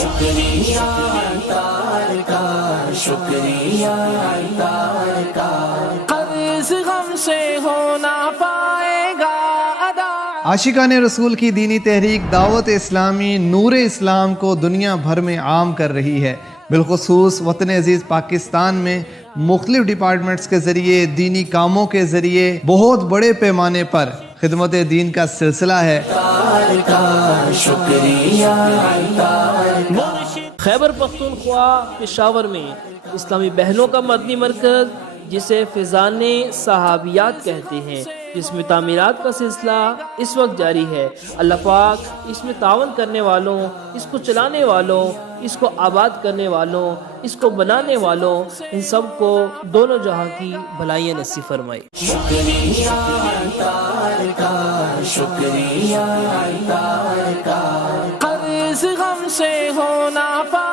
شکریہ تار کا، شکریہ تار کا، قرض غم سے ہونا پائے گا ادا۔ عاشقان رسول کی دینی تحریک دعوت اسلامی نور اسلام کو دنیا بھر میں عام کر رہی ہے۔ بالخصوص وطن عزیز پاکستان میں مختلف ڈپارٹمنٹس کے ذریعے، دینی کاموں کے ذریعے بہت بڑے پیمانے پر خدمت دین کا سلسلہ ہے۔ خیبر پختونخوا پشاور میں اسلامی بہنوں کا مدنی مرکز، جسے فیضان صحابیات کہتے ہیں، جس میں تعمیرات کا سلسلہ اس وقت جاری ہے۔ اللہ پاک اس میں تعاون کرنے والوں، اس کو چلانے والوں، اس کو آباد کرنے والوں، اس کو بنانے والوں، ان سب کو دونوں جہاں کی بھلائیاں نصیب فرمائے۔ شکریہ تار کا، شکریہ تار کا، قرض غم سے ہونا پائے